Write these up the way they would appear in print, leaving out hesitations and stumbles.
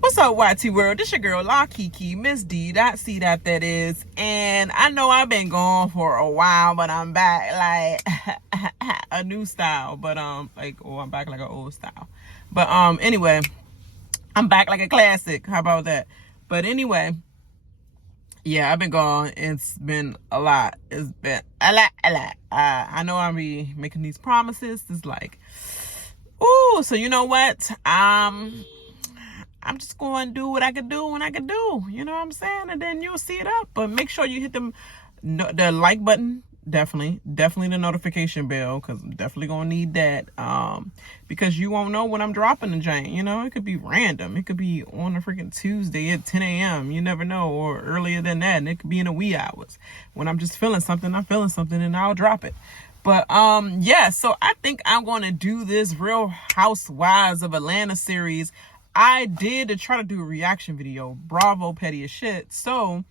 What's up, YT World? This your girl, La Kiki, Miss D, that is. And I know I've been gone for a while, but I'm back like a new style. But I'm back like an old style. But anyway, I'm back like a classic. How about that? But anyway, yeah, I've been gone. It's been a lot. It's been a lot. I know I'll be making these promises. It's like, ooh, so you know what? I'm just going to do what I can do when I can do. You know what I'm saying? And then you'll see it up. But make sure you hit the like button. Definitely the notification bell, because I'm definitely going to need that. Because you won't know when I'm dropping the joint. You know, it could be random. It could be on a freaking Tuesday at 10 a.m. You never know. Or earlier than that. And it could be in the wee hours. When I'm just feeling something, and I'll drop it. But yeah, so I think I'm going to do this Real Housewives of Atlanta series. I did try to do a reaction video. Bravo, petty as shit. So,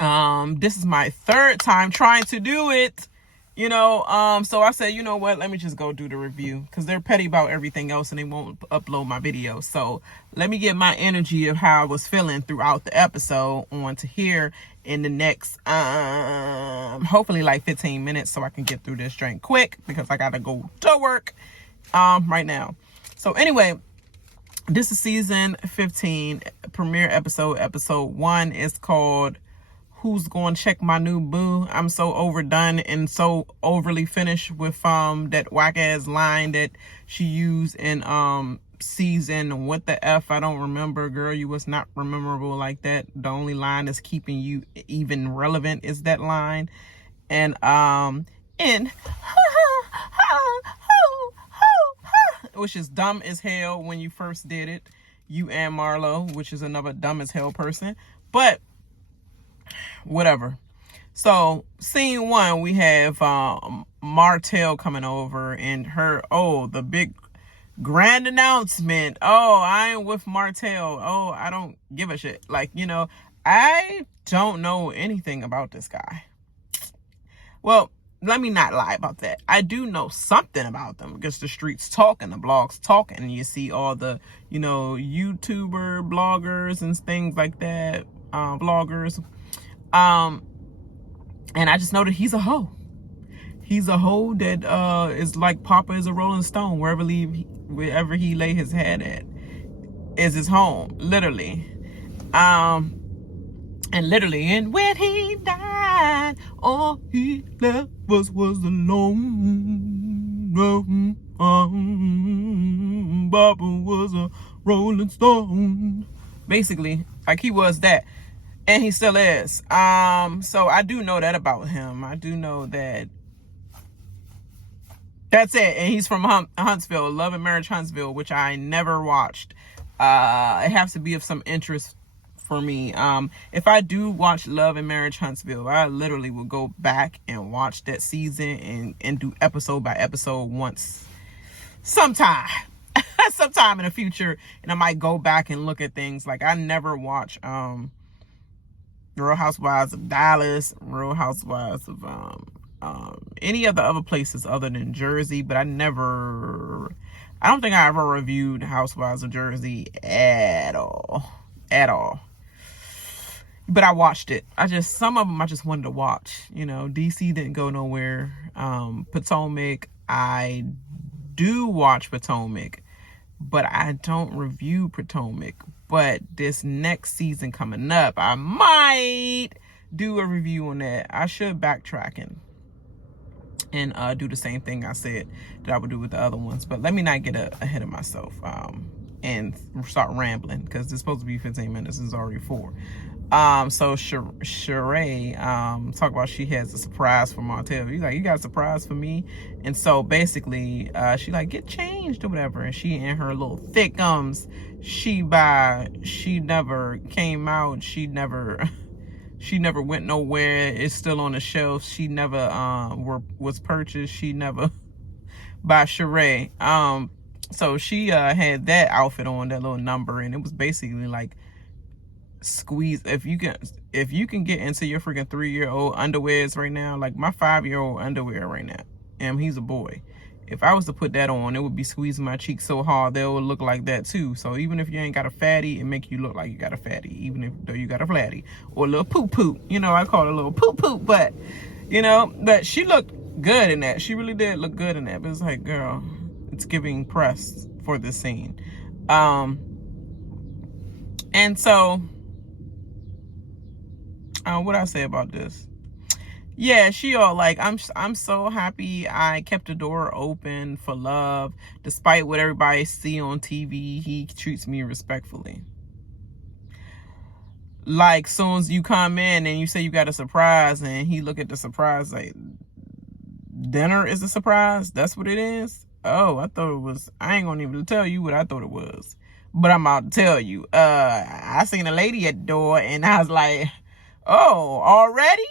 this is my third time trying to do it. You know, so I said, you know what? Let me just go do the review. Because they're petty about everything else and they won't upload my video. So, let me get my energy of how I was feeling throughout the episode on to here in the next, hopefully like 15 minutes. So I can get through this drink quick. Because I got to go to work, right now. So, anyway. This is season 15, premiere episode 1 is called Who's Gonna Check My New Boo. I'm so overdone and so overly finished with that whack ass line that she used in season what the F, I don't remember. Girl, you was not memorable like that. The only line that's keeping you even relevant is that line. And which is dumb as hell when you first did it. You and Marlo, which is another dumb as hell person. But whatever. So scene 1, we have Martell coming over and her, the big grand announcement. I'm with Martell. I don't give a shit. Like, you know, I don't know anything about this guy. Well, let me not lie about that. I do know something about them because the streets talking, the blogs talking. You see all the, you know, YouTuber bloggers and things like that, vloggers. And I just know that he's a hoe. He's a hoe that is like Papa is a Rolling Stone. Wherever he lay his head at is his home, literally. And when he died, all he left was alone. Papa was a Rolling Stone. Basically, like he was that. And he still is. So I do know that about him. I do know that. That's it. And he's from Huntsville, Love and Marriage Huntsville, which I never watched. It has to be of some interest for me. If I do watch Love and Marriage Huntsville, I literally will go back and watch that season and do episode by episode once sometime in the future, and I might go back and look at things. Like I never watch Real Housewives of Dallas, Real Housewives of any of the other places other than Jersey, but I don't think I ever reviewed Housewives of Jersey at all. But I watched it. Some of them I just wanted to watch. You know, DC didn't go nowhere. Potomac, I do watch Potomac, but I don't review Potomac. But this next season coming up, I might do a review on that. I should backtrack and do the same thing I said that I would do with the other ones. But let me not get ahead of myself and start rambling, because it's supposed to be 15 minutes. It's already 4. So Sheree talk about she has a surprise for Martell. He's like, you got a surprise for me? And so basically she like, get changed or whatever, and she in her little thickums, she never came out, she never went nowhere, it's still on the shelf, she never was purchased, she never by Sheree. So she had that outfit on, that little number, and it was basically like squeeze. If you can get into your freaking 3-year-old underwears right now, like my 5-year-old underwear right now He's a boy. If I was to put that on, it would be squeezing my cheeks so hard they would look like that too. So even if you ain't got a fatty, it make you look like you got a fatty, even if though you got a flatty or a little poop poop. You know, I call it a little poop poop, but you know, but she looked good in that. She really did look good in that. But it's like, girl, it's giving press for this scene. And so, what I say about this? Yeah, she all like, I'm so happy I kept the door open for love. Despite what everybody see on TV, he treats me respectfully. Like, soon as you come in and you say you got a surprise, and he look at the surprise like, dinner is a surprise? That's what it is? Oh, I thought it was, I ain't gonna even tell you what I thought it was. But I'm about to tell you. I seen a lady at the door, and I was like, oh, already?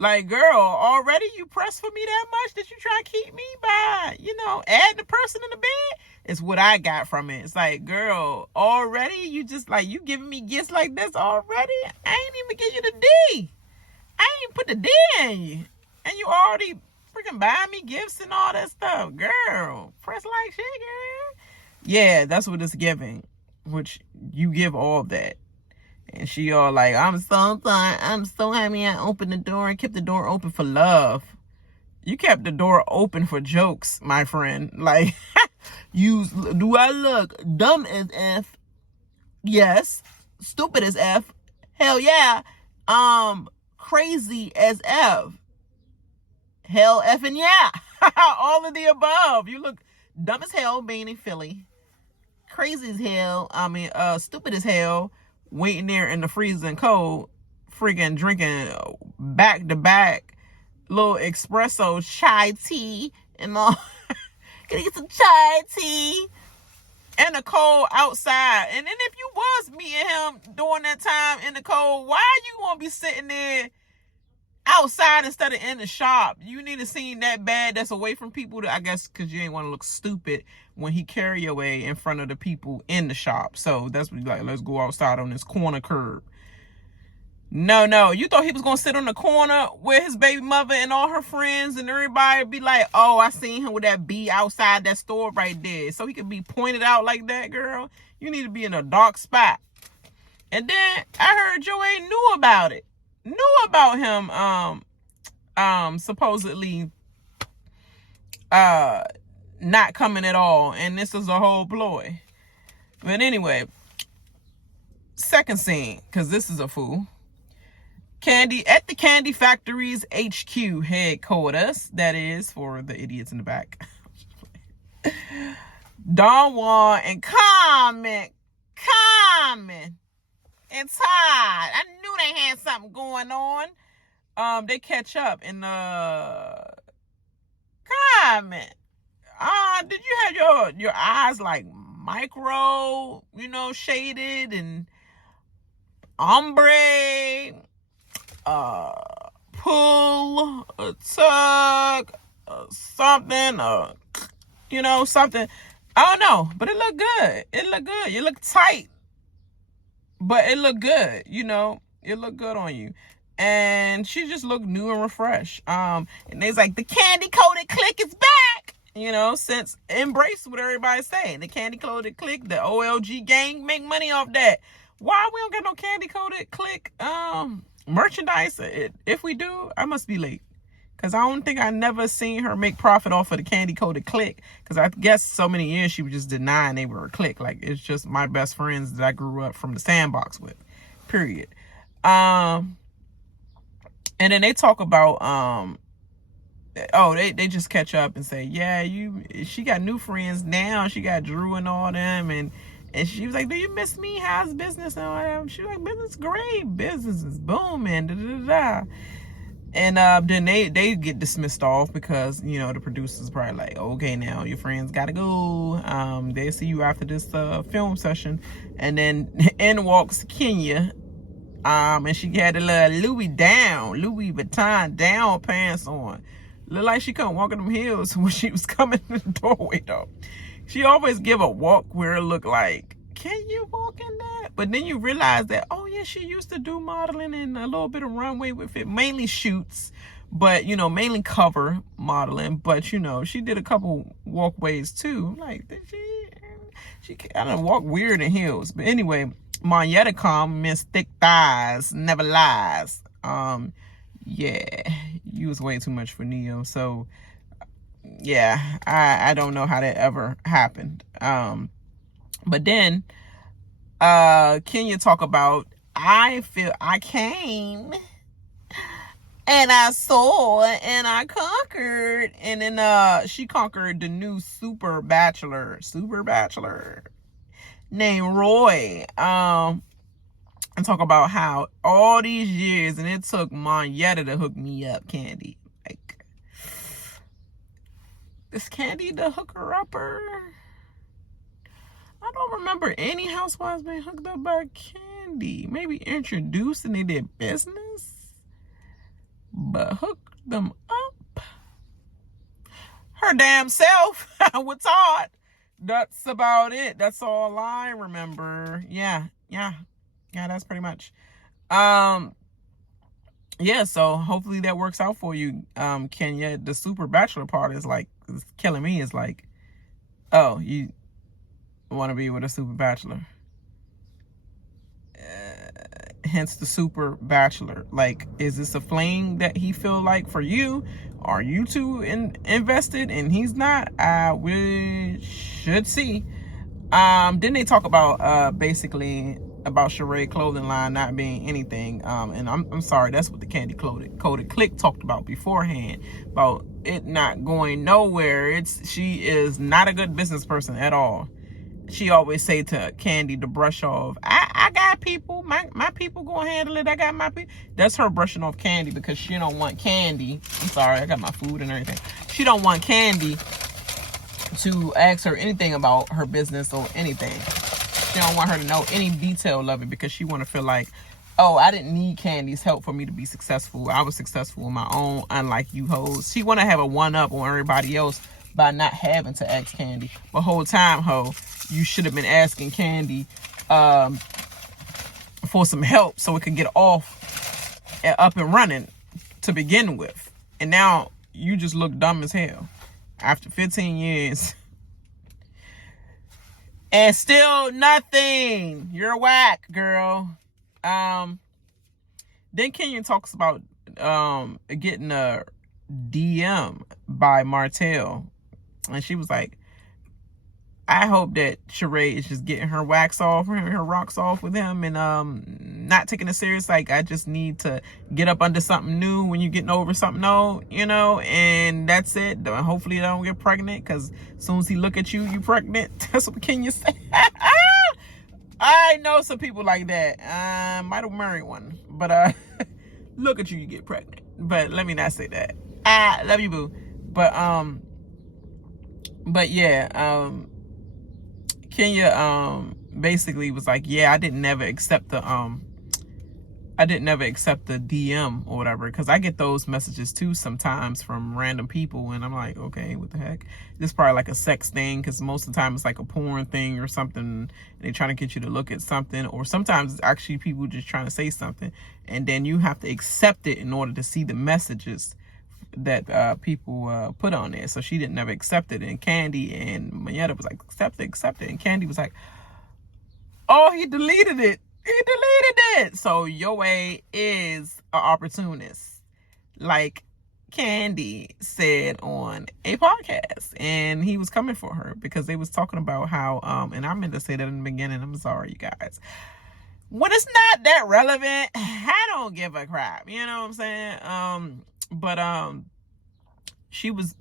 Like, girl, already you pressed for me that much that you try to keep me by, you know, adding the person in the bed? It's what I got from it. It's like, girl, already you just like, you giving me gifts like this already? I ain't even give you the D. I ain't even put the D in you. And you already freaking buying me gifts and all that stuff. Girl, press like shit, girl. Yeah, that's what it's giving, which you give all that. And she all like, I'm so sorry. I'm so happy I opened the door and kept the door open for love. You kept the door open for jokes, my friend. Like, do I look dumb as F? Yes. Stupid as F? Hell yeah. Crazy as F? Hell effing yeah. All of the above. You look dumb as hell being in Philly. Crazy as hell. Stupid as hell. Waiting there in the freezing cold, freaking drinking back-to-back little espresso chai tea and all. Gonna get some chai tea and the cold outside. And then if you was meeting him during that time in the cold, why you gonna be sitting there outside instead of in the shop? You need a scene that bad that's away from people, I guess, because you ain't want to look stupid when he carry away in front of the people in the shop. So that's what he's like, let's go outside on this corner curb. No, you thought he was gonna sit on the corner with his baby mother and all her friends and everybody be like, oh, I seen him with that bee outside that store right there, so he could be pointed out like that? Girl, you need to be in a dark spot. And then I heard Joey knew about it. Knew about him supposedly not coming at all, and this is a whole ploy. But anyway, second scene, because this is a fool. Kandi at the Kandi Factory's HQ headquarters, that is for the idiots in the back. Don Juan and Carmen and Todd, I knew they had something going on. They catch up in Carmen. Did you have your eyes like micro, shaded and ombre, pull, a tug, something, something. I don't know, but it looked good. It looked good. You look tight, but it looked good. It looked good on you. And she just looked new and refreshed. And they's like, the candy coated click is back. Since embrace what everybody's saying. The candy coated click, the OLG gang, make money off that. Why we don't get no candy coated click merchandise? If we do, I must be late. Because I don't think I never seen her make profit off of the candy coated click. Because I guess so many years she was just denying they were a click. Like, it's just my best friends that I grew up from the sandbox with. Period. And then they talk about they just catch up and say, yeah, she got new friends now. She got Drew and all them, and she was like, do you miss me? How's business and all that? She was like, business great, business is booming, da da da. And then they get dismissed off because the producers probably like, okay, now your friends gotta go. They see you after this film session. And then in walks Kenya. And she had a little Louis Vuitton down pants on. Looked like she couldn't walk in them heels when she was coming in the doorway, though. She always give a walk where it looked like, can you walk in that? But then you realize that, oh yeah, she used to do modeling and a little bit of runway with it, mainly shoots. but you know, mainly cover modeling. But you know, she did a couple walkways too. Like she kind of walk weird in heels. But anyway, Monyeticom means thick thighs, never lies. Yeah, you was way too much for Neo. So yeah, I don't know how that ever happened. But then Kenya talk about, I feel I came and I saw and I conquered, and then she conquered the new super bachelor named Roy. And talk about how all these years, and it took Monyetta to hook me up, Kandi. Like, is Kandi the hooker upper? I don't remember any housewives being hooked up by Kandi. Maybe introduced and they did business, but hook them up her damn self with Todd. That's about it. That's all I remember. Yeah, that's pretty much. Yeah, so hopefully that works out for you, Kenya. The super bachelor part is like, is killing me. Is like, oh, you want to be with a super bachelor, hence the super bachelor. Like, is this a fling that he feel like for you? Are you two invested and he's not? We should see. Then they talk about basically about Sheree clothing line not being anything. And I'm sorry, that's what the Kandi coded click talked about beforehand, about it not going nowhere. She is not a good business person at all. She always say to Kandi to brush off, I got people, my people gonna handle it. I got my people. That's her brushing off Kandi, because she don't want Kandi. I'm sorry, I got my food and everything. She don't want Kandi to ask her anything about her business or anything. She don't want her to know any detail of it, because she want to feel like, oh, I didn't need Kandi's help for me to be successful. I was successful on my own, unlike you hoes. She want to have a one-up on everybody else by not having to ask Kandi. But whole time, ho, you should have been asking Kandi for some help so it could get off and up and running to begin with. And now you just look dumb as hell after 15 years. And still nothing. You're whack, girl. Then Kenyon talks about getting a DM by Martell. And she was like, I hope that Sheree is just getting her wax off, her rocks off with him, and not taking it serious. Like, I just need to get up under something new when you're getting over something old, you know, and that's it. Hopefully I don't get pregnant, because as soon as he look at you, you pregnant. That's what Kenya say. I know some people like that. I might have married one, but look at you, you get pregnant. But let me not say that. I love you, boo. But yeah, Kenya basically was like, yeah, I didn't never accept the DM or whatever, because I get those messages too sometimes from random people, and I'm like, okay, what the heck? This is probably like a sex thing, because most of the time it's like a porn thing or something, and they're trying to get you to look at something, or sometimes it's actually people just trying to say something, and then you have to accept it in order to see the messages that people put on there. So she didn't never accept it, and Kandi and Monyetta was like, accept it, and Kandi was like, oh, he deleted it. So your way is an opportunist, like Kandi said on a podcast, and he was coming for her because they was talking about how and I meant to say that in the beginning, I'm sorry, you guys, when it's not that relevant, I don't give a crap, you know what I'm saying? But he was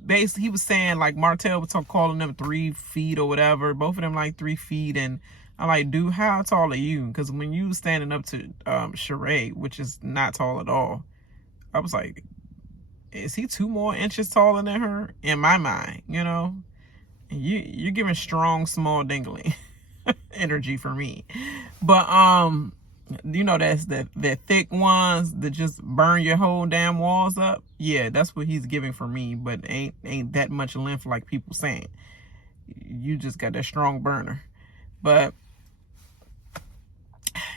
saying, like, Martell was calling them 3 feet or whatever, both of them like 3 feet, and I'm like, dude, how tall are you? Because when you standing up to Sheree, which is not tall at all, I was like, is he 2 more inches taller than her? In my mind, you know? And you're giving strong, small dingling energy for me. But you know, that's that thick ones that just burn your whole damn walls up. Yeah, that's what he's giving for me, but ain't that much length like people saying. You just got that strong burner. But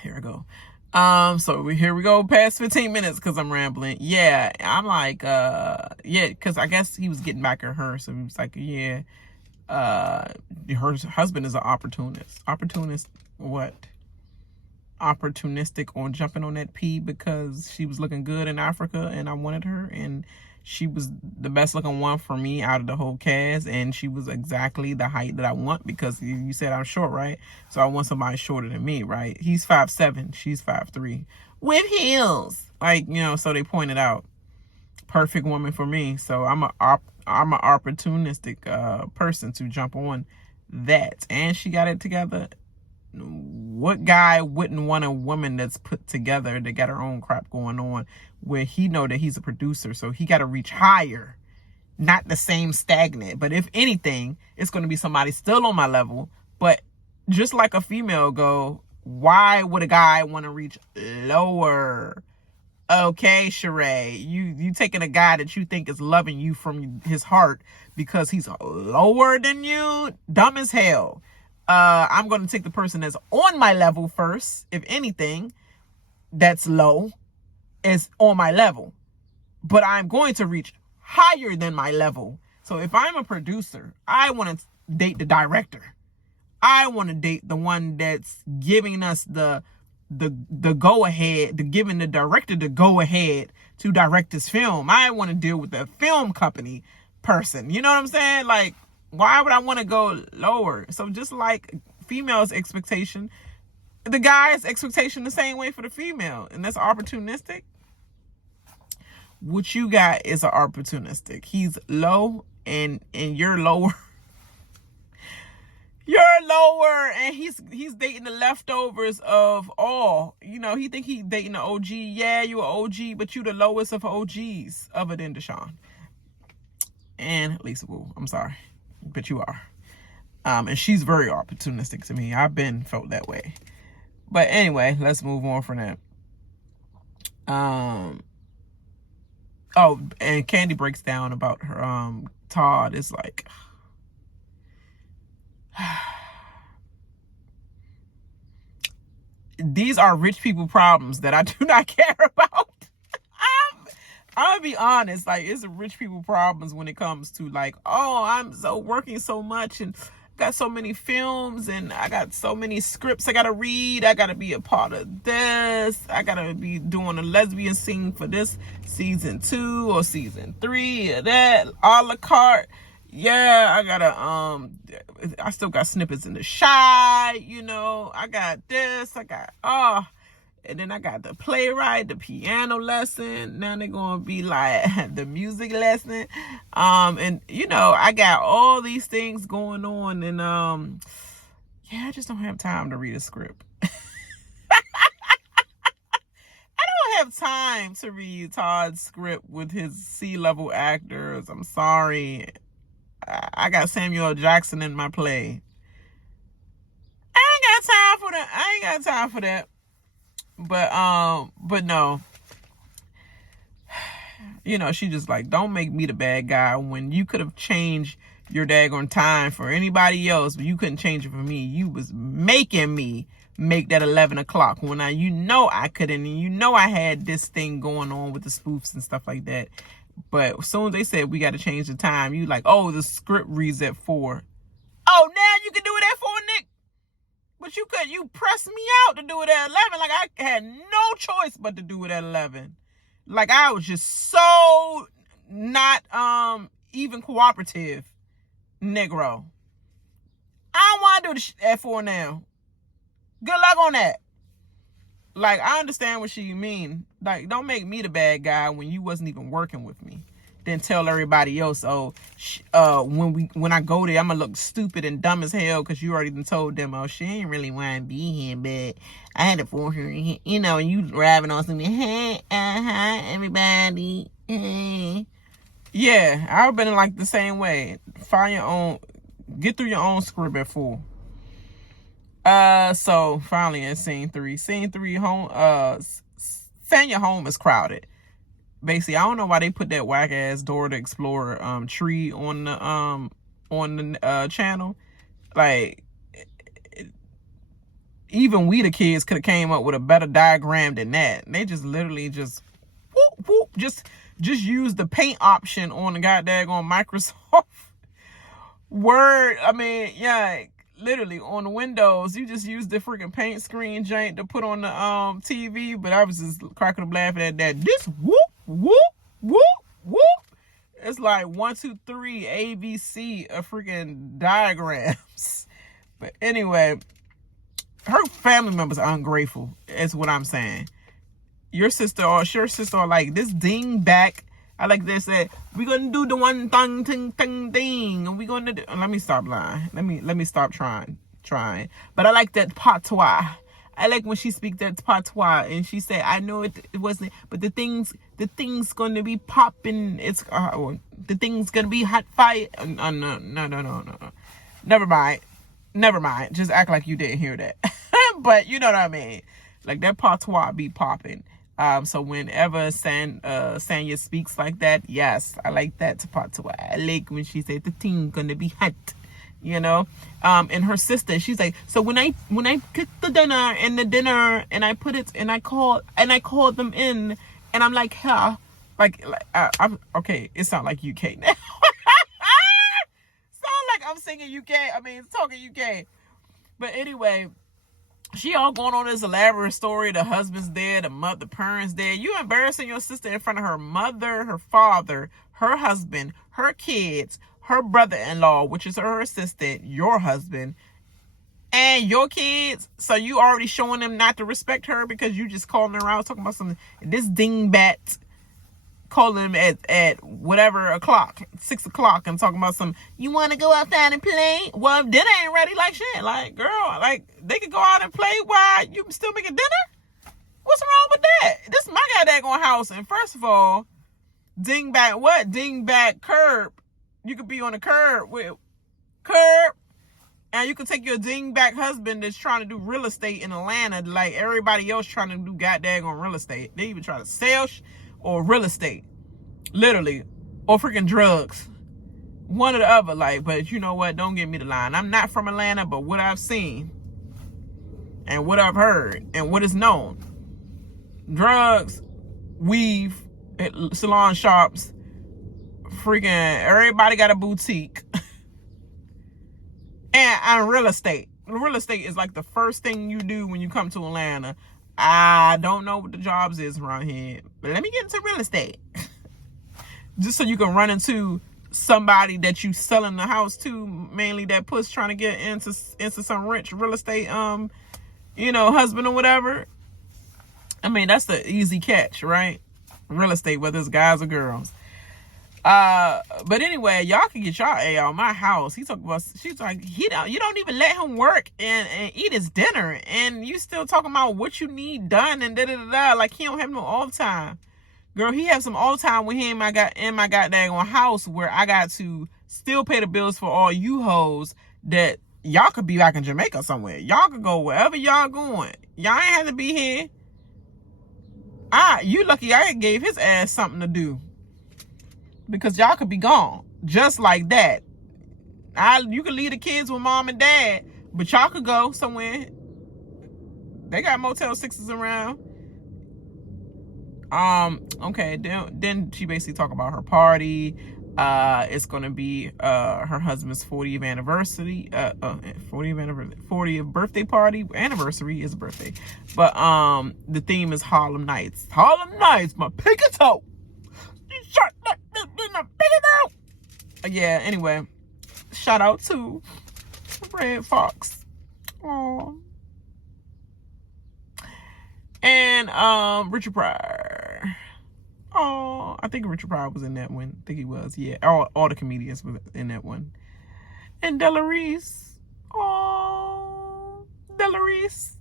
here I go. So here we go past 15 minutes because I'm rambling. Yeah, I'm like, yeah, because I guess he was getting back at her. So he was like, yeah, her husband is an opportunist. Opportunist, what? Opportunistic on jumping on that P because she was looking good in Africa and I wanted her, and she was the best looking one for me out of the whole cast, and she was exactly the height that I want because you said I'm short, right? So I want somebody shorter than me, right? He's 5'7", she's 5'3", with heels, like, you know. So they pointed out perfect woman for me. So I'm a opportunistic person to jump on that, and she got it together. What guy wouldn't want a woman that's put together, that got her own crap going on, where he know that he's a producer, so he got to reach higher, not the same stagnant. But if anything, it's going to be somebody still on my level. But just like a female go, why would a guy want to reach lower? Okay, Sheree, you taking a guy that you think is loving you from his heart because he's lower than you? Dumb as hell. I'm going to take the person that's on my level first. If anything, that's low is on my level. But I'm going to reach higher than my level. So if I'm a producer, I want to date the director. I want to date the one that's giving us the go ahead, giving the director the go ahead to direct this film. I want to deal with the film company person. You know what I'm saying? Like, why would I want to go lower? So just like female's expectation, the guy's expectation the same way for the female, and that's opportunistic. What you got is an opportunistic. He's low and you're lower. You're lower, and he's dating the leftovers of all. You know, he think he dating the OG. Yeah, you an OG, but you the lowest of OGs other than Deshaun and Lisa Wu. I'm sorry, but you are. And she's very opportunistic to me. I've been felt that way. But anyway, let's move on from that. Oh, and Kandi breaks down about her Todd is like, these are rich people problems that I do not care about. I'm gonna be honest, like, it's rich people problems when it comes to like, oh, I'm so working so much and got so many films and I got so many scripts I gotta read. I gotta be a part of this. I gotta be doing a lesbian scene for this season 2 or season 3 or that, a la carte. Yeah, I gotta I still got snippets in the Shy, you know. I got this, I got and then I got the playwright, the piano lesson. Now they're gonna be like the music lesson. And you know, I got all these things going on, and yeah, I just don't have time to read a script. I don't have time to read Todd's script with his C-level actors. I'm sorry. I got Samuel L. Jackson in my play. I ain't got time for that. But no, you know, she just like, don't make me the bad guy when you could have changed your daggone time for anybody else, but you couldn't change it for me. You was making me make that 11 o'clock when you know I couldn't, and you know I had this thing going on with the spoofs and stuff like that. But as soon as they said we got to change the time, you like, oh, the script reads at 4. Oh, now you can do it at 4, Nick. But you pressed me out to do it at 11. Like, I had no choice but to do it at 11. Like, I was just so not even cooperative, Negro. I don't want to do this at 4 now. Good luck on that. Like, I understand what she mean. Like, don't make me the bad guy when you wasn't even working with me. Then tell everybody else, oh, when I go there, I'm gonna look stupid and dumb as hell because you already done told them, oh, she ain't really want to be here, but I had to force her in here, you know, and you driving on something, hey, everybody, hey. Yeah, I've been like the same way. Find your own, get through your own script at 4. So finally in scene 3, home, Sanya home is crowded. Basically, I don't know why they put that whack ass Dora the Explorer tree on the channel. Like, even we the kids could have came up with a better diagram than that. They just literally just whoop whoop just use the paint option on the goddamn Microsoft Word. I mean, yeah, literally on the Windows, you just use the freaking paint screen joint to put on the TV. But I was just cracking up laughing at that. This whoop whoop whoop whoop. It's like 1, 2, 3 ABC of freaking diagrams. But anyway, her family members are ungrateful, is what I'm saying. Your sister are like this dingback. I like they said, we're gonna do the one thing, and we're gonna do. Let me stop lying. Let me stop trying. But I like that patois. I like when she speaks that patois and she said, I know it wasn't, but the thing's gonna be popping. It's the thing's gonna be hot fire. No. Never mind. Just act like you didn't hear that. But you know what I mean. Like that patois be popping. So whenever Sanya speaks like that, yes, I like that patois. I like when she said the thing gonna be hot. You know, and her sister, she's like, so when I cook the dinner and I put it and I call them in and I'm like, huh, I'm okay. It sounds like UK now. Sound like I'm singing UK. I mean, talking UK. But anyway, she all going on this elaborate story. The husband's dead, the parents dead. You embarrassing your sister in front of her mother, her father, her husband, her kids, her brother-in-law, which is her assistant, your husband, and your kids. So you already showing them not to respect her because you just calling her out, talking about something. This dingbat calling them at whatever o'clock, 6 o'clock, and talking about some, you want to go outside and play? Well, dinner ain't ready, like shit. Like, girl, like, they could go out and play while you still making dinner? What's wrong with that? This is my goddamn house. And first of all, dingbat curb. You could be on the curb and you could take your dingback husband that's trying to do real estate in Atlanta like everybody else trying to do goddamn on real estate. They even try to sell or real estate, literally, or freaking drugs. One or the other, like, but you know what? Don't get me the line. I'm not from Atlanta, but what I've seen and what I've heard and what is known, drugs, weave, salon shops, freaking everybody got a boutique. and real estate. Real estate is like the first thing you do when you come to Atlanta. I don't know what the jobs is around here, but let me get into real estate. Just so you can run into somebody that you selling the house to, mainly that puss trying to get into some rich real estate husband or whatever. I mean, that's the easy catch, right? Real estate, whether it's guys or girls. But anyway, y'all can get y'all A out my house. She's like, you don't even let him work and eat his dinner, and you still talking about what you need done and da. Like he don't have no all time. Girl, he have some all time when he in my goddamn house where I got to still pay the bills for all you hoes that y'all could be back in Jamaica somewhere. Y'all could go wherever y'all going. Y'all ain't have to be here. You lucky I gave his ass something to do. Because y'all could be gone. Just like that. You could leave the kids with mom and dad, but y'all could go somewhere. They got Motel 6s around. Okay, then she basically talk about her party. It's gonna be her husband's 40th anniversary. 40th birthday party. Anniversary is a birthday. But the theme is Harlem Nights. Harlem Nights, my pinky toe. Shut that. Yeah, anyway, shout out to Red Fox. Aww. And Richard Pryor. Oh, I think Richard Pryor was in that one. I think he was. Yeah, all the comedians were in that one. And Delarice. Oh, Delarice.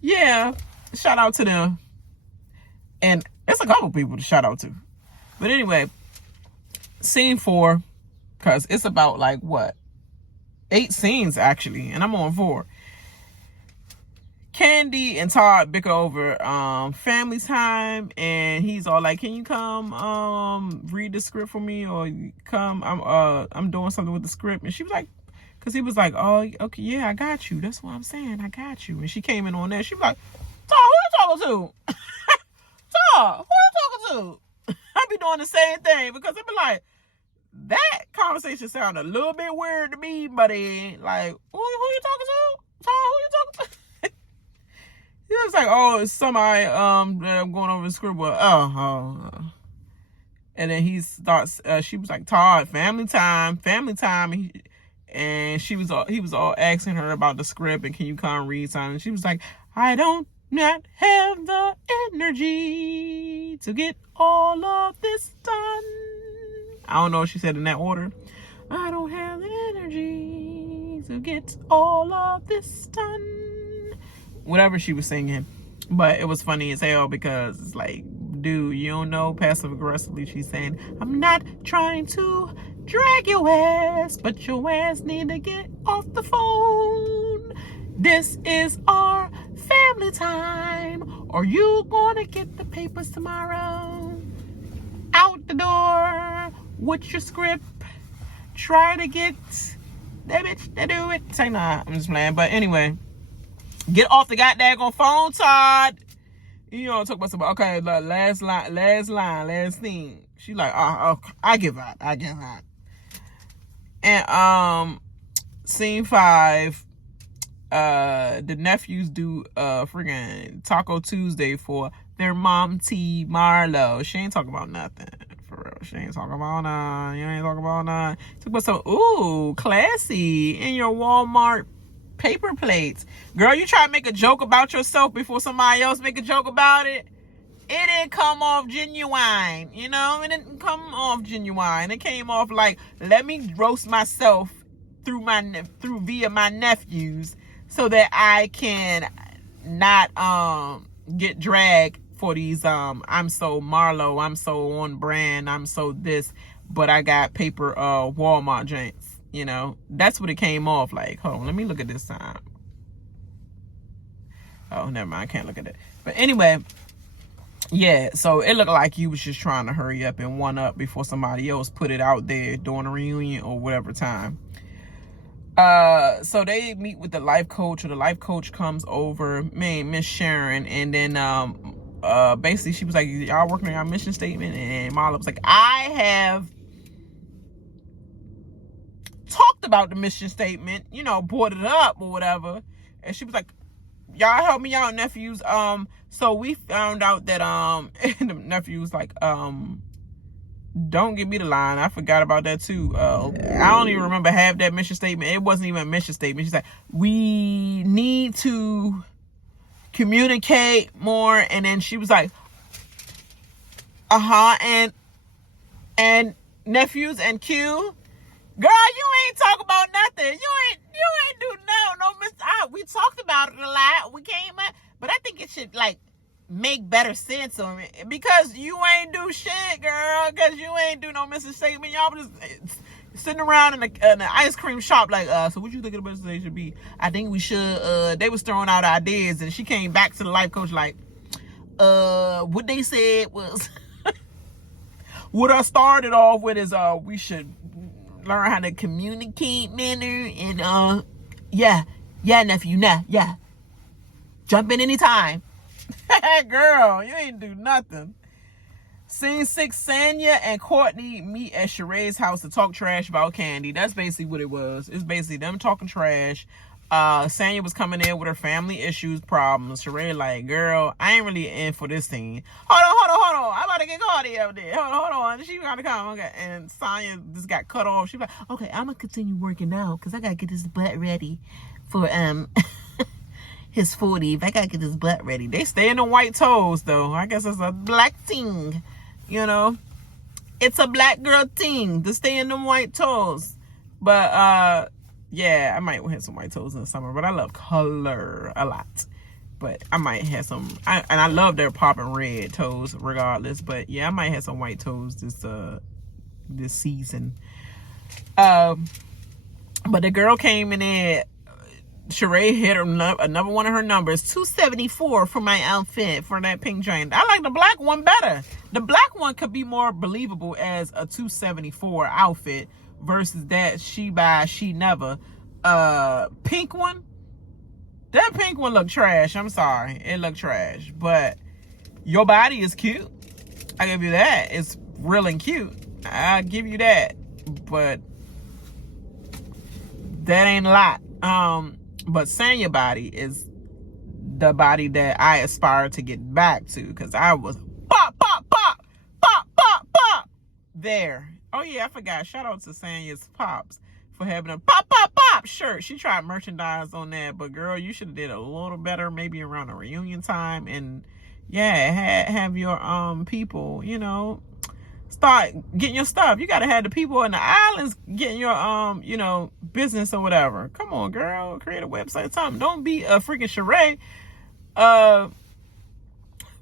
Yeah, shout out to them. And it's a couple people to shout out to. But anyway, scene 4, because it's about like what? 8 scenes actually, and I'm on 4. Kandi and Todd bicker over family time, and he's all like, can you come read the script for me, or come I'm doing something with the script. And she was like, Because he was like, oh, okay, yeah, I got you. That's what I'm saying. I got you. And she came in on that. She was like, Todd, who you talking to? Todd, who you talking to? I be doing the same thing because I be like, that conversation sounded a little bit weird to me, buddy. Like, who you talking to? Todd, who you talking to? He was like, oh, it's somebody that I'm going over the script with. And then he starts, she was like, Todd, family time. And he was all asking her about the script and can you come read something? And she was like, I don't not have the energy to get all of this done. I don't know if she said in that order. I don't have the energy to get all of this done. Whatever she was singing. But it was funny as hell because it's like, dude, you don't know, passive aggressively she's saying, I'm not trying to drag your ass, but your ass need to get off the phone. This is our family time. Are you gonna get the papers tomorrow? Out the door with your script. Try to get that bitch to do it. Say nah, I'm just playing. But anyway, get off the goddamn phone, Todd. You know, talk about something. Okay, last thing. She like, I give up. And scene 5, the nephews do friggin' Taco Tuesday for their mom T Marlo. She ain't talking about nothing. For real. She ain't talking about nothing. You ain't talking about nothing. Talk about some, ooh, classy in your Walmart paper plates. Girl, you try to make a joke about yourself before somebody else make a joke about it. It didn't come off genuine, you know? It didn't come off genuine. It came off like, let me roast myself through via my nephews so that I can not get dragged for these I'm so Marlo, I'm so on brand, I'm so this, but I got paper Walmart joints. You know, that's what it came off like. Hold on, let me look at this time. Oh, never mind. I can't look at it. But anyway, yeah, so it looked like you was just trying to hurry up and one up before somebody else put it out there during a reunion or whatever time. So they meet with the life coach, or the life coach comes over, Miss Sharon, and then basically she was like, y'all working on your mission statement? And Marlo was like, I have talked about the mission statement, you know, brought it up or whatever. And she was like, y'all help me out, nephews. So we found out that the nephew was like, don't give me the line. I forgot about that too. I don't even remember half that mission statement. It wasn't even a mission statement. She's like, we need to communicate more. And then she was like, and nephews and Q. Girl, you ain't talk about nothing. You ain't do no we talked about it a lot. We came up, but I think it should like make better sense on it because you ain't do shit, girl. Because you ain't do no mission statement. Y'all was just sitting around in the ice cream shop like, so what you think the mission statement should be? I think we should. They was throwing out ideas, and she came back to the life coach like, what they said was, what I started off with is, we should learn how to communicate better, and yeah, nephew, yeah, jump in anytime. Girl, you ain't do nothing. Scene 6, Sanya and Courtney meet at Sheree's house to talk trash about Kandi. That's basically what it was. It's basically them talking trash. Sanya was coming in with her family issues, problems. Sheree like, girl, I ain't really in for this scene. Hold on. I'm about to get Kandi up there. Hold on. She gotta come. Okay. And Sanya just got cut off. She like, okay, I'm gonna continue working out because I gotta get this butt ready for his 40. I gotta get this butt ready. They stay in the white toes though. I guess it's a black thing, you know. It's a black girl thing to stay in them white toes. But yeah, I might have some white toes in the summer, but I love color a lot. But I might have some, and I love their popping red toes regardless. But yeah, I might have some white toes this season. But the girl came in there. Sheree hit another one of her numbers, 274 for my outfit for that pink joint. I like the black one better. The black one could be more believable as a 274 outfit versus that she buy, she never. pink one. That pink one looked trash. I'm sorry. It looked trash. But your body is cute. I give you that. It's real and cute. I'll give you that. But that ain't a lot. But saying your body is the body that I aspire to get back to. Because I was pop, pop, pop, pop, pop, pop. There. Oh, yeah, I forgot. Shout out to Sanya's Pops for having a pop, pop, pop shirt. She tried merchandise on that, but girl, you should have did a little better, maybe around a reunion time, and yeah, have your people, you know, start getting your stuff. You gotta have the people in the islands getting your you know, business or whatever. Come on, girl, create a website, something. Don't be a freaking Sheree.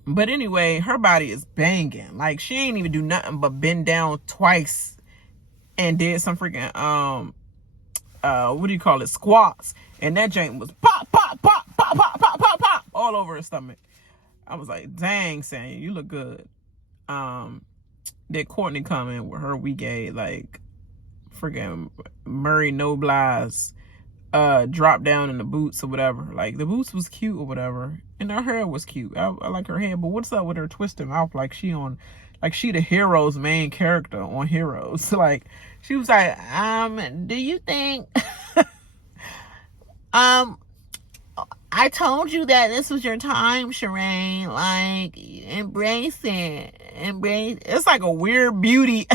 But anyway, her body is banging. Like, she ain't even do nothing but bend down twice and did some freaking what do you call it, squats, and that joint was pop, pop, pop, pop, pop, pop, pop, pop all over her stomach. I was like, dang, Sam, you look good. Did Courtney comment with her we gave like freaking Murray Noblas drop down in the boots or whatever. Like, the boots was cute or whatever, and her hair was cute. I like her hair, but what's up with her twisted mouth like she the hero's main character on Heroes? Like, she was like, do you think I told you that this was your time, Sheree. Like, embrace it. It's like a weird beauty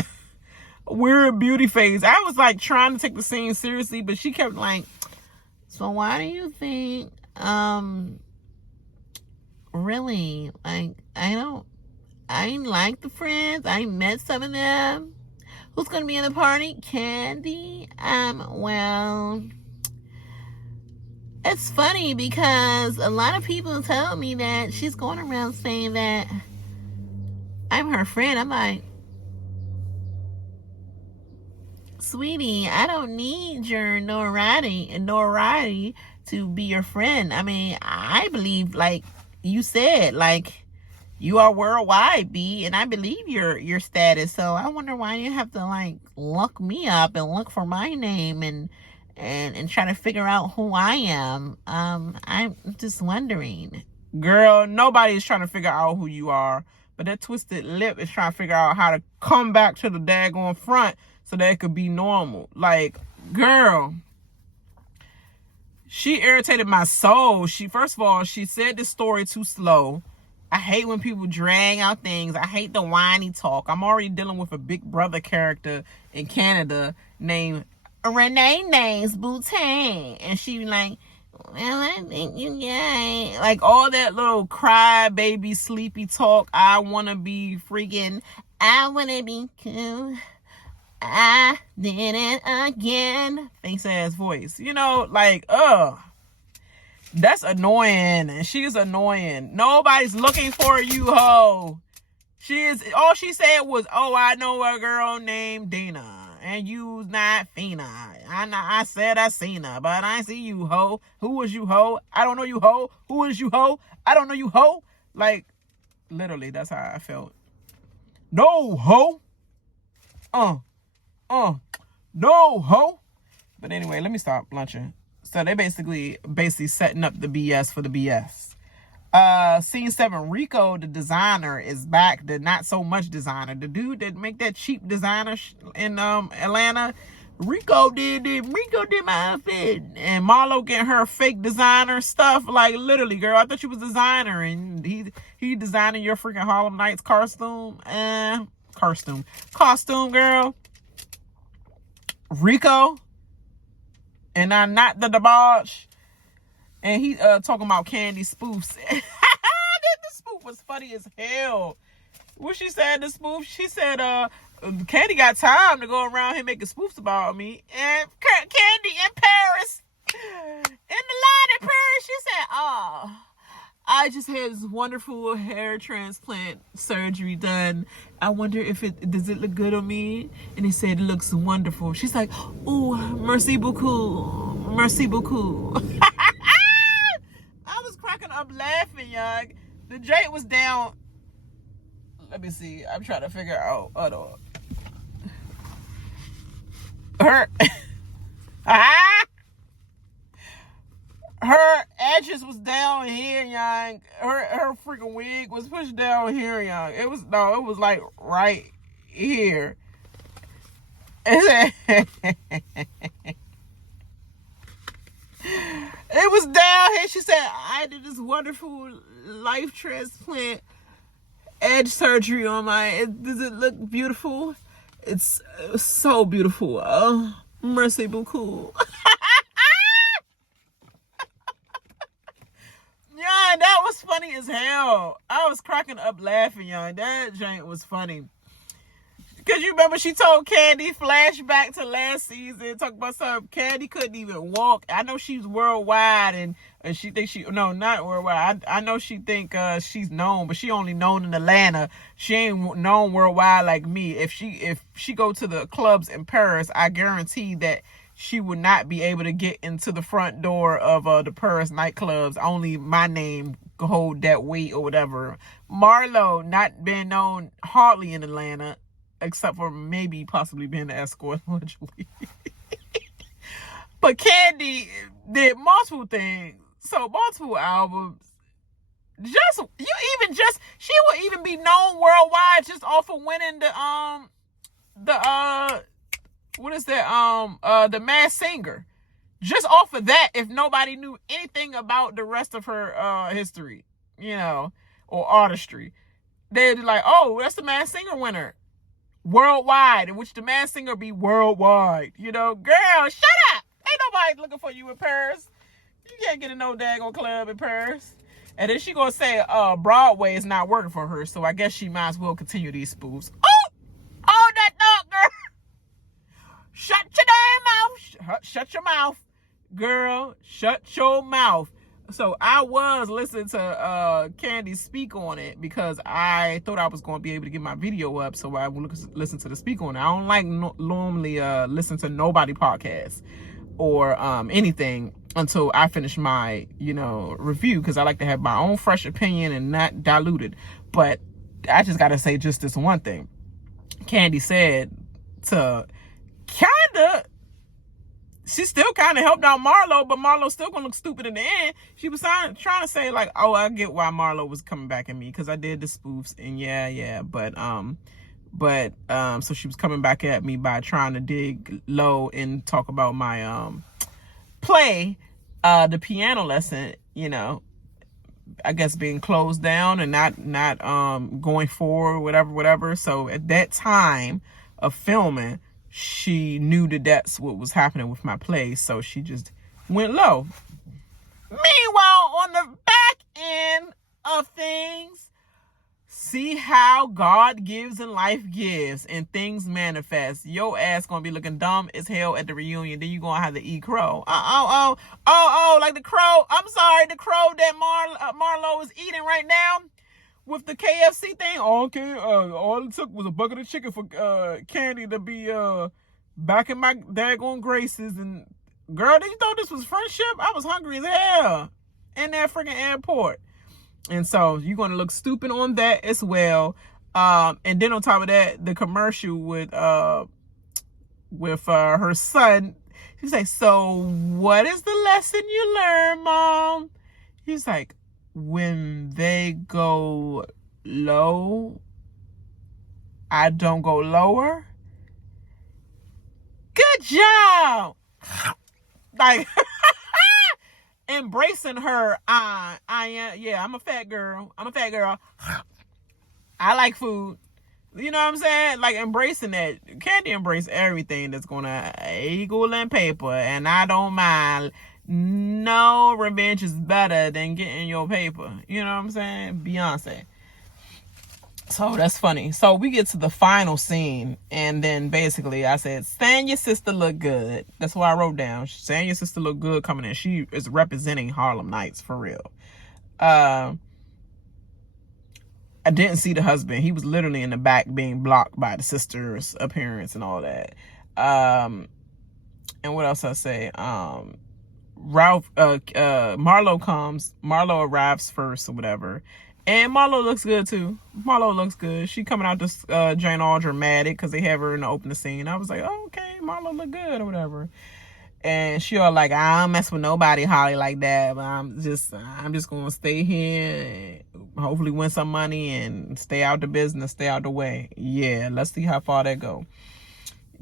phase. I was like trying to take the scene seriously, but she kept like, so why do you think really, like, I ain't like the friends. I met some of them. Who's gonna be in the party? Kandi. Well, it's funny because a lot of people tell me that she's going around saying that I'm her friend. I'm like, sweetie, I don't need your notoriety to be your friend. I mean, I believe, like you said, like, you are worldwide, B, and I believe your status. So I wonder why you have to like look me up and look for my name and try to figure out who I am. I'm just wondering. Girl, nobody's trying to figure out who you are, but that twisted lip is trying to figure out how to come back to the daggone front so that it could be normal. Like, girl, she irritated my soul. First of all, she said this story too slow. I hate when people drag out things. I hate the whiny talk. I'm already dealing with a Big Brother character in Canada named Renee Names Boutin. And she like, well, I think you gay. Like, all that little cry baby sleepy talk. I want to be freaking, I want to be cool. I did it again. Face ass voice. You know, like, that's annoying, and she's annoying. Nobody's looking for you, ho. All she said was, oh, I know a girl named Dina, and you's not Fina. I said I seen her, but I see you, ho. Who is you, ho? I don't know you, ho. Who is you, ho? I don't know you, ho. Like, literally, that's how I felt. No, ho. No, ho. But anyway, let me stop lunching. So they basically setting up the BS for the BS. Scene 7, Rico, the designer, is back. The not so much designer. The dude that make that cheap designer in Atlanta. Rico did my outfit. And Marlo getting her fake designer stuff. Like, literally, girl, I thought you was a designer. And he designing your freaking Harlem Nights costume. Costume, girl. Rico. And I'm not the debauch. And he talking about Kandi spoofs. The spoof was funny as hell. What she said, the spoof? She said, Kandi got time to go around here making spoofs about me. And Kandi in Paris. In the line in Paris, she said, oh, I just had this wonderful hair transplant surgery done. I wonder if does it look good on me? And he said it looks wonderful. She's like, oh, merci beaucoup. Merci beaucoup. I was cracking up laughing, y'all. The Jake was down. Let me see. I'm trying to figure out. Hold on. Her. her edges was down here, young. Her freaking wig was pushed down here, young. It was like right here. It was down here. She said, I did this wonderful life transplant edge surgery on does it look beautiful? It's so beautiful. Oh, merci beaucoup. Yeah, that was funny as hell. I was cracking up laughing, y'all. That joint was funny. Because you remember she told Kandi, flashback to last season, talk about something. Kandi couldn't even walk. I know she's worldwide and she thinks no, not worldwide. I know she think she's known, but she only known in Atlanta. She ain't known worldwide like me. If she go to the clubs in Paris, I guarantee that she would not be able to get into the front door of the Paris nightclubs. Only my name hold that weight or whatever. Marlo not been known hardly in Atlanta, except for maybe possibly being an escort allegedly. But Kandi did multiple things. So multiple albums. She would even be known worldwide just off of winning the Masked Singer. Just off of that, if nobody knew anything about the rest of her history, or artistry, they'd be like, oh, that's the Masked Singer winner. Worldwide, in which the Masked Singer be worldwide. Girl, shut up. Ain't nobody looking for you in Paris. You can't get in no daggone club in Paris. And then she gonna say Broadway is not working for her, so I guess she might as well continue these spoofs. Oh, that dog, girl. Shut your damn mouth. Shut your mouth. Girl, shut your mouth. So I was listening to Kandi speak on it because I thought I was going to be able to get my video up, so I would listen to the speak on it. I don't like normally listen to nobody podcast or anything until I finish my review, because I like to have my own fresh opinion and not diluted. But I just got to say just this one thing. Kandi said to she still kind of helped out Marlo, but Marlo's still gonna look stupid in the end. She was trying to say like, oh, I get why Marlo was coming back at me because I did the spoofs and yeah, but so she was coming back at me by trying to dig low and talk about my play, the piano lesson, I guess being closed down and not going forward, whatever. So at that time of filming, she knew that that's what was happening with my play, so she just went low. Meanwhile, on the back end of things, see how God gives and life gives and things manifest. Your ass gonna be looking dumb as hell at the reunion. Then you gonna have to eat crow. Like the crow. I'm sorry, the crow that Marlo is eating right now with the KFC thing. Okay, all it took was a bucket of chicken for Kandi to be back in my daggone graces. And girl, did you thought this was friendship? I was hungry as hell in that freaking airport. And so you're gonna look stupid on that as well. And then on top of that, the commercial with her son. She's like, so what is the lesson you learn, Mom? He's like, when they go low, I don't go lower. Good job. Like embracing her. I'm a fat girl. I like food. You know what I'm saying? Like embracing that. Kandi embrace everything that's gonna equal in paper, and I don't mind. No revenge is better than getting your paper. You know what I'm saying? Beyonce. So that's funny. So we get to the final scene, and then basically I said, "Saying your sister look good." That's what I wrote down. Saying your sister look good coming in. She is representing Harlem Nights for real. I didn't see the husband. He was literally in the back being blocked by the sister's appearance and all that. And what else I say? Marlo comes. Marlo arrives first or whatever. And Marlo looks good too. Marlo looks good. She coming out this Jane all dramatic because they have her in the opening scene. I was like, oh, okay, Marlo look good or whatever. And she all like, I don't mess with nobody, Holly, like that. But I'm just gonna stay here and hopefully win some money and stay out the business, stay out the way. Yeah, let's see how far that go.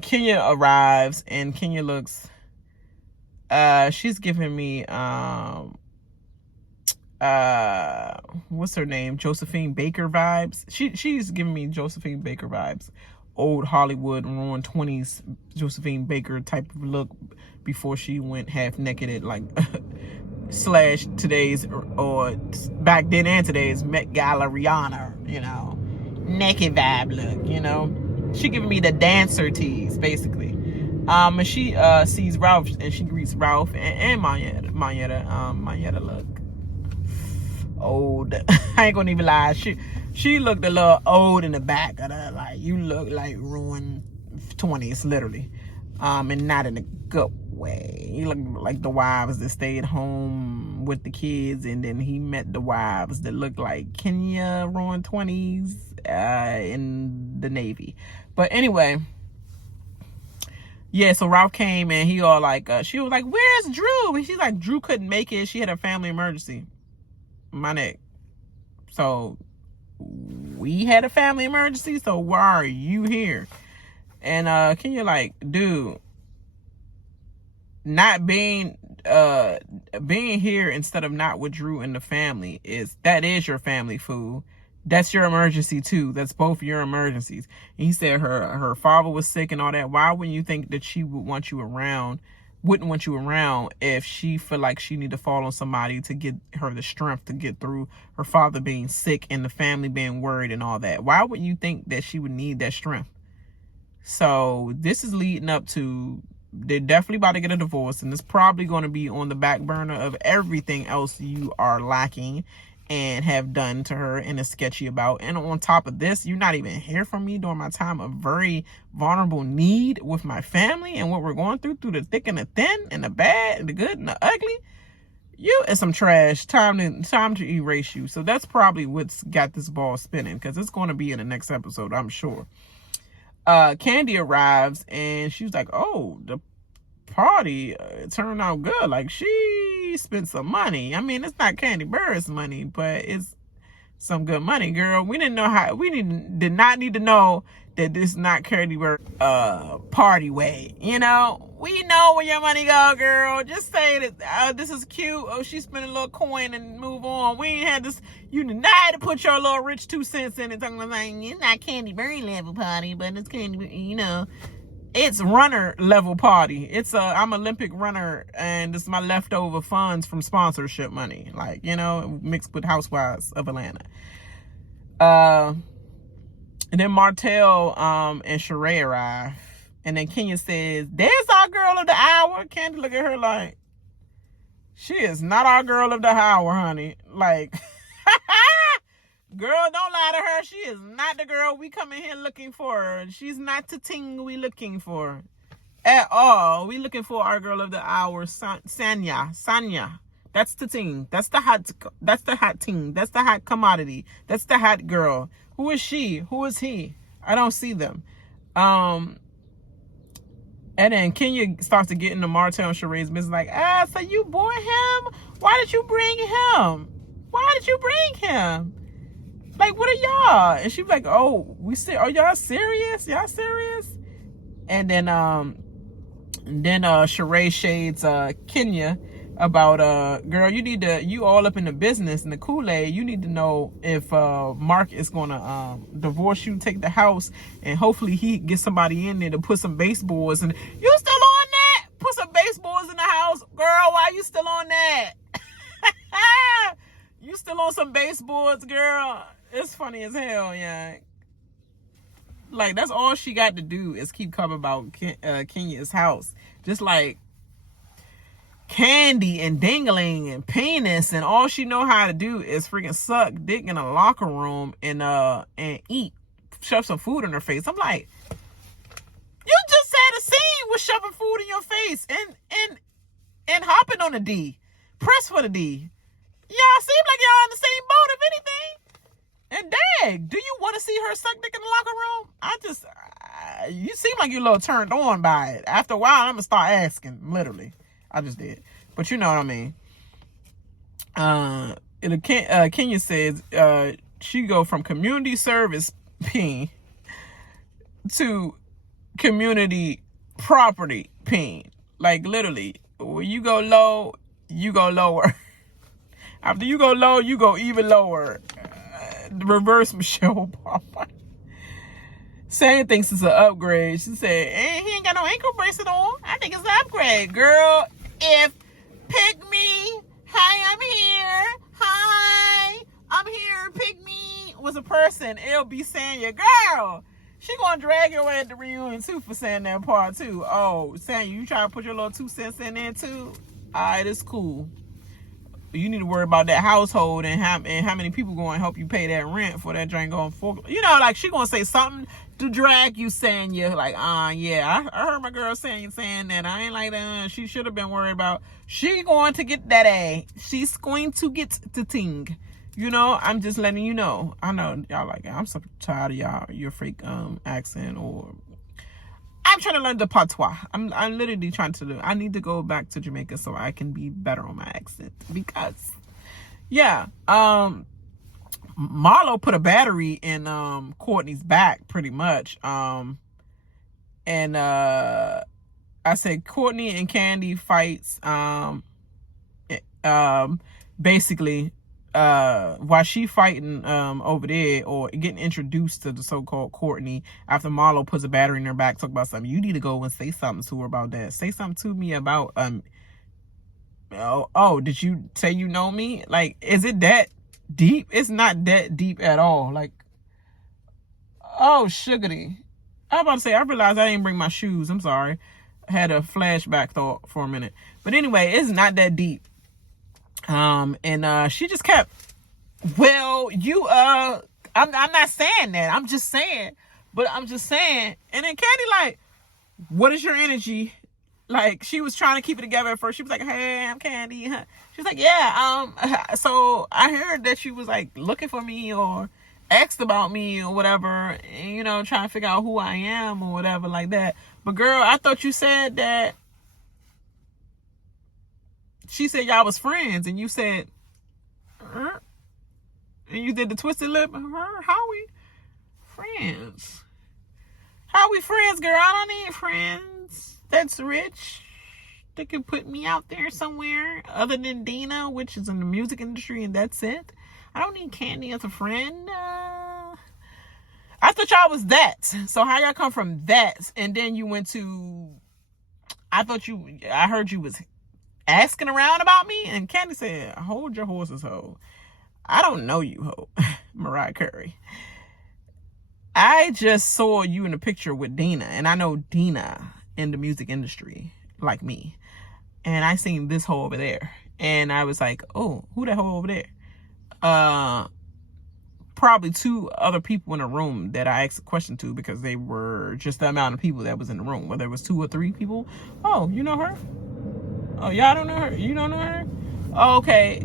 Kenya arrives, and Kenya looks, she's giving me what's her name, Josephine Baker vibes. She's giving me Josephine Baker vibes, old Hollywood roaring 20s Josephine Baker type of look before she went half naked at like slash today's, or back then and today's, Met Gala Rihanna, you know, naked vibe look. You know, she giving me the dancer tease basically. And she sees Ralph, and she greets Ralph and Mayetta. Mayetta look old. I ain't gonna even lie. She looked a little old in the back of her. Like, you look like ruined 20s, literally. And not in a good way. You look like the wives that stayed home with the kids, and then he met the wives that looked like Kenya ruined 20s in the Navy. But anyway, yeah, so Ralph came, and he all like, she was like, where's Drew? And she's like, Drew couldn't make it. She had a family emergency. My neck. So we had a family emergency, so why are you here? And Kenya like, dude, not being here instead of not with Drew and the family that is your family, fool. That's your emergency too. That's both your emergencies. And he said her father was sick and all that. Why wouldn't you think that she wouldn't want you around if she feel like she need to fall on somebody to get her the strength to get through her father being sick and the family being worried and all that? Why would you think that she would need that strength? So this is leading up to, they're definitely about to get a divorce, and it's probably going to be on the back burner of everything else you are lacking and have done to her and is sketchy about. And on top of this, you're not even here for me during my time of very vulnerable need with my family and what we're going through the thick and the thin and the bad and the good and the ugly. You is some trash. Time to erase you. So that's probably what's got this ball spinning, because it's going to be in the next episode, I'm sure. Kandi arrives, and she was like, oh, the party turned out good. Like, she spent some money. I mean, it's not Kandi Burruss money, but it's some good money, girl. We did not need to know that this is not Kandi Burruss party way. You know, we know where your money go, girl. Just say that this is cute. Oh, she spent a little coin and move on. We ain't had this. You did not have to put your little rich 2 cents in it, talking about, like, it's not Kandi Burruss level party, but it's Kandi, you know. It's runner level party. It's I'm Olympic runner, and this is my leftover funds from sponsorship money, like, you know, mixed with Housewives of Atlanta. And then Martell and Sheree arrive, and then Kenya says, there's our girl of the hour. Kandi look at her like, she is not our girl of the hour, honey. Like, girl, don't lie to her. She is not the girl we come in here looking for. She's not the ting we looking for at all. We looking for our girl of the hour, Sanya. That's the ting. That's the hot ting. That's the hot commodity. That's the hot girl. Who is she? Who is he? I don't see them. And then Kenya starts to get into Martell and Sheree's business, like, so you bore him? Why did you bring him? Like, what are y'all? And she was like, oh, are y'all serious? Y'all serious? And then Sheree shades Kenya about, girl, you all up in the business and the Kool-Aid. You need to know if Mark is gonna divorce you, take the house, and hopefully he gets somebody in there to put some baseboards. And you still on that? Put some baseboards in the house? Girl, why you still on that? You still on some baseboards, girl? It's funny as hell, yeah. Like, that's all she got to do is keep coming about Kenya's house. Just like Kandi and dingling and penis, and all she know how to do is freaking suck dick in a locker room and eat, shove some food in her face. I'm like, you just had a scene with shoving food in your face and hopping on the D. Press for the D. Y'all seem like y'all in the same boat, if anything. And dang, do you want to see her suck dick in the locker room? you seem like you're a little turned on by it. After a while, I'm gonna start asking. Literally, I just did, but you know what I mean. Kenya says she go from community service peen to community property peen. Like literally, when you go low, you go lower. After you go low, you go even lower. Reverse Michelle Obama. Sam thinks it's an upgrade. She said, he ain't got no ankle bracelet on. I think it's an upgrade. Girl, if pick me, hi, I'm here. Hi, I'm here. Pick me was a person. It'll be saying your girl. She gonna drag your way at the reunion too for saying that part too. Oh, saying you try to put your little 2 cents in there too. Alright, it's cool. You need to worry about that household and how many people going to help you pay that rent for that drink going forward. You know, like she gonna say something to drag you, saying you like, yeah, I heard my girl saying that. I ain't like that. She should have been worried about. She going to get that A. She's going to get the ting. You know, I'm just letting you know. I know y'all like it. I'm so tired of your fake accent, or I'm trying to learn the patois. I'm literally trying to do. I need to go back to Jamaica so I can be better on my accent, because yeah, Marlo put a battery in Courtney's back pretty much. And I said Courtney and Kandi fights basically while she fighting over there, or getting introduced to the so-called Courtney, after Marlo puts a battery in her back, talk about something. You need to go and say something to her about that. Say something to me about did you say you know me? Like, is it that deep? It's not that deep at all. Like, oh, sugary. I was about to say, I realized I didn't bring my shoes. I'm sorry. I had a flashback thought for a minute. But anyway, it's not that deep. And she just kept, well, I'm not saying that. I'm just saying. And then Kandi like, what is your energy? Like, she was trying to keep it together at first. She was like, hey, I'm Kandi. She was like, yeah, so I heard that she was like looking for me or asked about me or whatever, and, you know, trying to figure out who I am or whatever like that. But girl, I thought you said that she said y'all was friends, and you said, and you did the twisted lip. How we friends? How we friends, girl? I don't need friends that's rich that can put me out there somewhere other than Dina, which is in the music industry, and that's it. I don't need Kandi as a friend. I thought y'all was that. So how y'all come from that, and then you went to? I heard you was asking around about me, and Kandi said, hold your horses, ho. I don't know you, ho. Mariah Carey. I just saw you in a picture with Dina, and I know Dina in the music industry like me, and I seen this hoe over there, and I was like, oh, who that hoe over there? Probably 2 other people in a room that I asked a question to, because they were just the amount of people that was in the room, whether it was 2 or 3 people. Oh, you know her? Oh, y'all don't know her? You don't know her? Okay.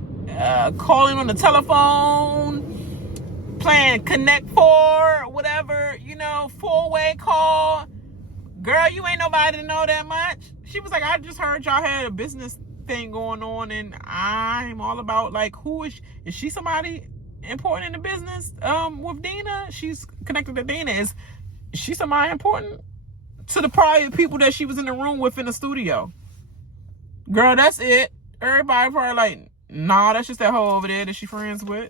Calling on the telephone, playing Connect 4, whatever, you know, 4-way call. Girl, you ain't nobody to know that much. She was like, I just heard y'all had a business thing going on, and I'm all about, like, who is she somebody important in the business with Dina? She's connected to Dina. Is she somebody important to the private people that she was in the room with in the studio? Girl, that's it. Everybody probably like, nah, that's just that hoe over there that she friends with.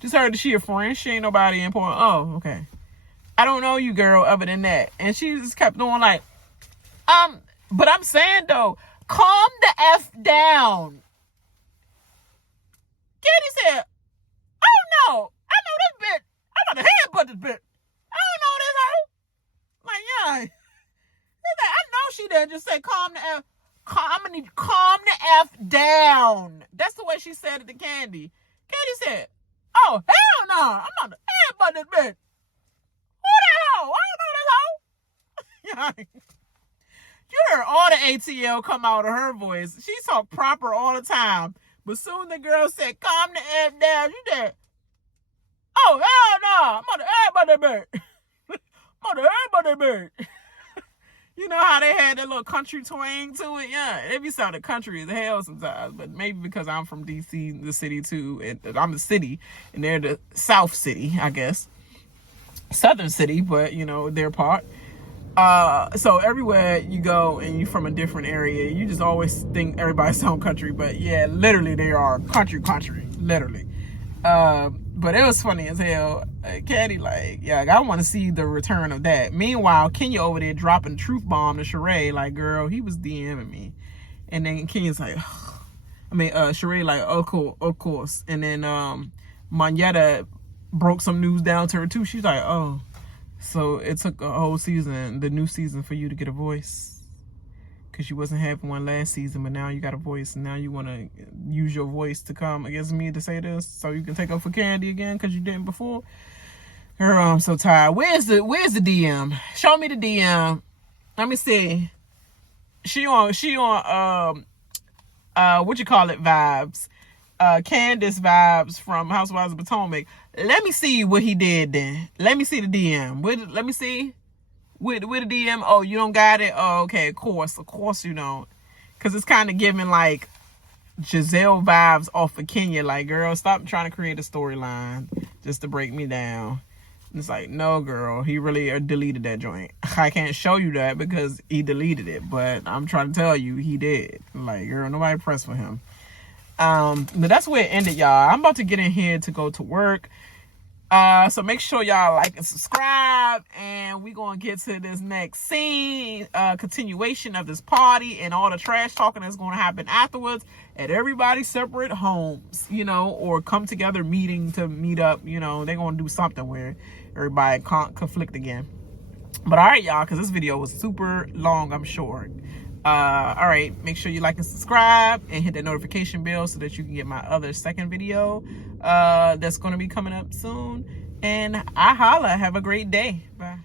Just heard that she a friend. She ain't nobody important. Oh, okay. I don't know you, girl, other than that. And she just kept doing like, but I'm saying though, calm the F down. Kandi said, oh no, I know this bitch. I'm about to headbutt this bitch. I don't know this hoe. Like, yeah. I know she didn't just say calm the F. I'm gonna need you calm the F down. That's the way she said it to Kandi. Kandi said, oh, hell no. I'm about to headbutt this bitch. Who the hell? I don't know this hoe. You heard all the ATL come out of her voice. She talk proper all the time. But soon the girl said, calm the F down. You said, oh, hell no. I'm about to headbutt that bitch. everybody. You know how they had that little country twang to it? Yeah, it be sounding country as hell sometimes. But maybe because I'm from DC, the city too, and I'm the city, and they're the South City, I guess. Southern City, but you know, their part. So everywhere you go and you're from a different area, you just always think everybody sound country. But yeah, literally they are country, literally. But it was funny as hell. Kandi like, yeah, I want to see the return of that. Meanwhile, Kenya over there dropping truth bomb to Sheree, like, girl, he was DMing me. And then Kenya's like, Sheree like, oh, cool, of course. And then Monyetta broke some news down to her too. She's like, oh, so it took a whole season, the new season, for you to get a voice. Because you wasn't having one last season, but now you got a voice, and now you want to use your voice to come against me to say this, so you can take up for Kandi again because you didn't before. Girl, I'm so tired. Where's the DM? Show me the DM. Let me see. She on what you call it vibes. Candace vibes from Housewives of Potomac. Let me see what he did then. Let me see the DM. Let me see. With the DM, oh, you don't got it? Oh, okay, of course you don't. Because it's kind of giving, like, Giselle vibes off of Kenya. Like, girl, stop trying to create a storyline just to break me down. And it's like, no, girl, he really deleted that joint. I can't show you that because he deleted it, but I'm trying to tell you he did. Like, girl, nobody pressed for him. But that's where it ended, y'all. I'm about to get in here to go to work. So make sure y'all like and subscribe, and we gonna get to this next scene, continuation of this party and all the trash talking that's gonna happen afterwards at everybody's separate homes, you know, or come together meet up, you know. They're gonna do something where everybody can't conflict again. But all right, y'all, because this video was super long, I'm sure. All right, make sure you like and subscribe and hit that notification bell so that you can get my other second video that's going to be coming up soon. And I holla. Have a great day. Bye.